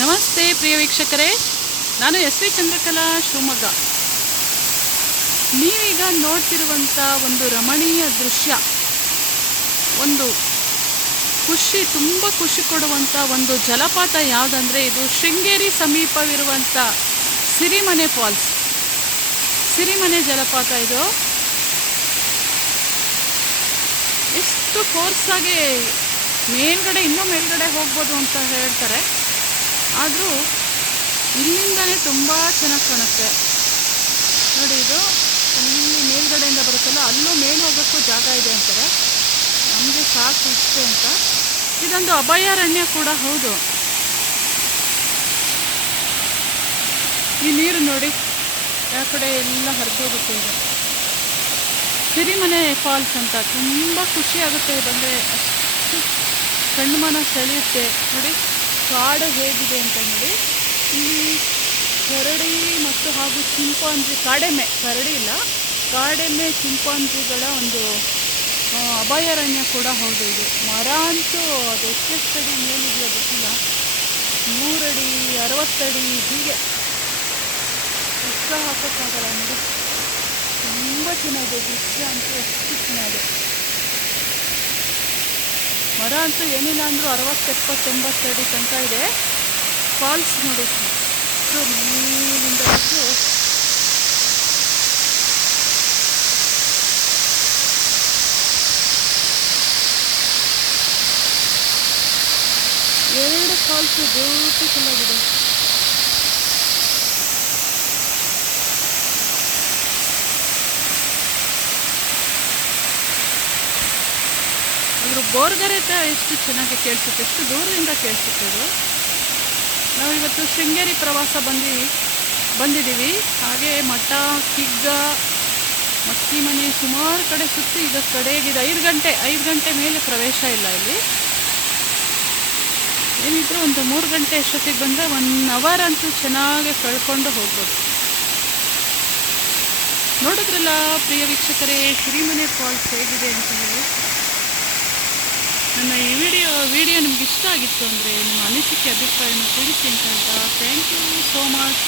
ನಮಸ್ತೆ ಪ್ರಿಯ ವೀಕ್ಷಕರೇ, ನಾನು ಎಸ್ ವಿ ಚಂದ್ರಕಲಾ ಶಿವಮೊಗ್ಗ. ನೀವೀಗ ನೋಡ್ತಿರುವಂಥ ಒಂದು ರಮಣೀಯ ದೃಶ್ಯ, ಒಂದು ಖುಷಿ, ತುಂಬ ಖುಷಿ ಕೊಡುವಂಥ ಒಂದು ಜಲಪಾತ ಯಾವುದಂದರೆ ಇದು ಶೃಂಗೇರಿ ಸಮೀಪವಿರುವಂಥ ಸಿರಿಮನೆ ಫಾಲ್ಸ್. ಸಿರಿಮನೆ ಜಲಪಾತ ಇದು. ಎಷ್ಟು ಫೋರ್ಸಾಗಿ ಮೇಲ್ಗಡೆ, ಇನ್ನೂ ಮೇಲ್ಗಡೆ ಹೋಗ್ಬೋದು ಅಂತ ಹೇಳ್ತಾರೆ. ಆದರೂ ಇಲ್ಲಿಂದಲೇ ತುಂಬ ಚೆನ್ನಾಗಿ ಕಾಣುತ್ತೆ. ನೋಡಿ ಇದು ಅಲ್ಲಿ ಮೇಲ್ಗಡೆಯಿಂದ ಬರುತ್ತಲ್ಲ, ಅಲ್ಲೂ ಮೇಲೆ ಹೋಗೋಕ್ಕೂ ಜಾಗ ಇದೆ ಅಂತಾರೆ. ನಮಗೆ ಸಾಕು ಇಷ್ಟು ಅಂತ. ಇದೊಂದು ಅಭಯಾರಣ್ಯ ಕೂಡ, ಹೌದು. ಈ ನೀರು ನೋಡಿ ಆ ಕಡೆ ಎಲ್ಲ ಹರಿದೋಗುತ್ತೆ ಇದು. ಸಿರಿಮನೆ ಫಾಲ್ಸ್ ಅಂತ, ತುಂಬ ಖುಷಿ ಆಗುತ್ತೆ ಬಂದರೆ. ಅಷ್ಟು ಕಣ್ಮನ ಸೆಳೆಯುತ್ತೆ. ನೋಡಿ ಕಾಡು ಹೇಗಿದೆ ಅಂತ ನೋಡಿ. ಇಲ್ಲಿ ಕರಡಿ ಮತ್ತು ಹಾಗೂ ಚಿಂಪಾಂಜಿ, ಕಾಡೆಮ್ಮೆ, ಕರಡಿ ಇಲ್ಲ, ಕಾಡೆಮ್ಮೆ, ಚಿಂಪಾಂಜಿಗಳ ಒಂದು ಅಭಯಾರಣ್ಯ ಕೂಡ ಹೌದು ಇದು. ಮರ ಅಂತೂ ಅದು ಎಷ್ಟೆಷ್ಟಡಿ ಮೇಲಿದೆಯೋ ಗೊತ್ತಿಲ್ಲ. ಮೂರಡಿ ಅರವತ್ತಡಿ ಹೀಗೆ. ಎಷ್ಟ ಹಾಕೋಕ್ಕಾಗಲ್ಲ ನೋಡಿ. ತುಂಬ ಚೆನ್ನಾಗಿದೆ ದೃಶ್ಯ ಅಂತೂ, ಎಷ್ಟು ಚೆನ್ನಾಗಿದೆ. ಮರ ಅಂತೂ ಏನಿಲ್ಲ ಅಂದರೂ ಅರವತ್ತು ಎಪ್ಪತ್ತು ಎಂಬತ್ತು ಅಡಿ ತನಕ ಇದೆ. ಫಾಲ್ಸ್ ನೋಡಿ. ಎಷ್ಟು ಮೇಲಿಂದ ಬಂದು ಎರಡು ಫಾಲ್ಸ್, ಬ್ಯೂಟಿಫುಲ್ ಆಗಿದೆ. ಅದ್ರ ಬೋರ್ಗರೆತ ಎಷ್ಟು ಚೆನ್ನಾಗಿ ಕೇಳಿಸುತ್ತೆ, ಎಷ್ಟು ದೂರದಿಂದ ಕೇಳಿಸುತ್ತೆ ಅದು ನಾವು ಇವತ್ತು ಶೃಂಗೇರಿ ಪ್ರವಾಸ ಬಂದು, ಬಂದಿದ್ದೀವಿ. ಹಾಗೆ ಮಠ, ಕಿಗ್ಗ ಮಕ್ಕಿ ಮನೆ ಸುಮಾರು ಕಡೆ ಸುತ್ತಿ ಈಗ ಕಡೆಗಿದೆ. ಐದು ಗಂಟೆ ಐದು ಗಂಟೆ ಮೇಲೆ ಪ್ರವೇಶ ಇಲ್ಲ ಇಲ್ಲಿ. ಏನಿದ್ರು ಒಂದು ಮೂರು ಗಂಟೆ ಎಷ್ಟೊತ್ತಿಗೆ ಬಂದರೆ ಒನ್ ಅವರ್ ಅಂತೂ ಚೆನ್ನಾಗಿ ಕಳ್ಕೊಂಡು ಹೋಗ್ಬೋದು. ನೋಡಿದ್ರಲ್ಲ ಪ್ರಿಯ ವೀಕ್ಷಕರೇ ಸಿರಿಮನೆ ಫಾಲ್ಸ್ ಹೇಗಿದೆ ಅಂತ ಹೇಳಿ? ವಿಡಿಯೋ ನಿಮ್ಗೆ ಇಷ್ಟ ಆಗಿತ್ತು ಅಂದರೆ ನಿಮ್ಮ ಅನಿಸಿಕೆ, ಅಭಿಪ್ರಾಯನ ತಿಳಿಸಿ ಅಂತ ಹೇಳ್ತಾ ಥ್ಯಾಂಕ್ ಯು ಸೋ ಮಚ್